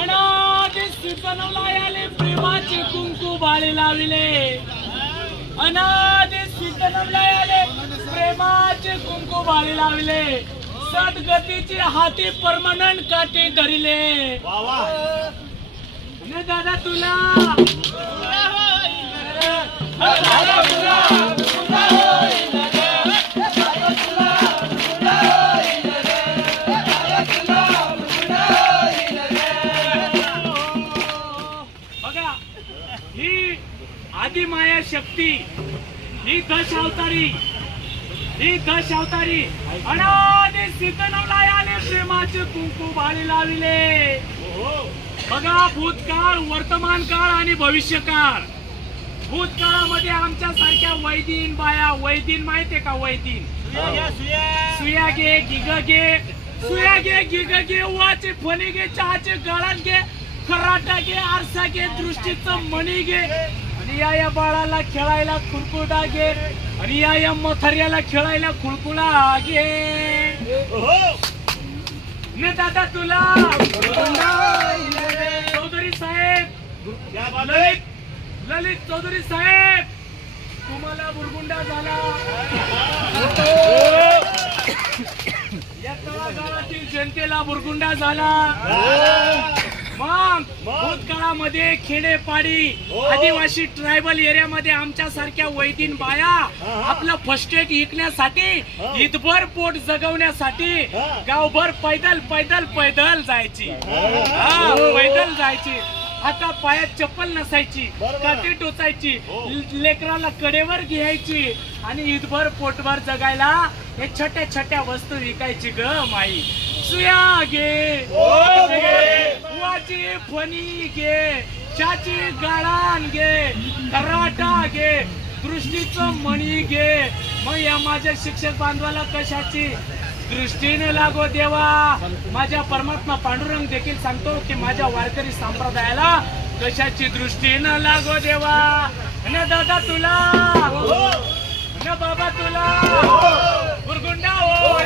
अनादि सिद्धनवलायाले प्रेमाचे कुंकू बाळे लाविले अनादि सिद्धनवलायाले प्रेमाचे कुंकू बाळे लाविले सद्गतीचे हाती परमनंट काटे धरिले ने दादा तुला बघा ही आदिमाया शक्ती ही दशावतारी अनादि सिद्धनवलायाले प्रेमाचे कुंकू बाळे लाविले बघा भूतकाळ वर्तमान काळ आणि भविष्यकाळ भूतकाळामध्ये आमच्या सारख्या वैदीन बाया वैदीन माहितीये का वैदीन सुया घे गिग घे सुया घे गिग घे वाचे फणी घे चहाचे गळात घे खराटा घे आरसा घे दृष्टीचं मणी घे आणि या बाळाला खेळायला खुळकुळा घे आणि या मोथर्याला खेळायला खुळकुळा घे ने दादा तुला चौधरी साहेब ललित चौधरी साहेब तुम्हाला बुरगुंडा झाला या तळागाळातील जनतेला बुरगुंडा झाला मग भूतकाळामध्ये खेडेपाडी आदिवासी ट्रायबल एरियामध्ये आमच्या सारख्या वैदीन बाया आपलं फर्स्ट एड विकण्यासाठी ईदभर पोट जगवण्यासाठी गावभर पैदल जायची पैदल जायची आता पायात चप्पल नसायची काठी टोचायची लेकराला कडेवर घ्यायची आणि ईदभर पोटभर जगायला हे छोट्या छोट्या वस्तू विकायची ग माई सुया घे वाची फणी घे चाची गाळान घे कराटा घे दृष्टीचं मणी घे मग या माझ्या शिक्षक बांधवाला कशाची दृष्टीने लागो देवा माझ्या परमात्मा पांडुरंग देखील सांगतो की माझ्या वारकरी संप्रदायाला कशाची दृष्टीने लागो देवा न दादा तुला न बाबा तुला बुरगुंडा हो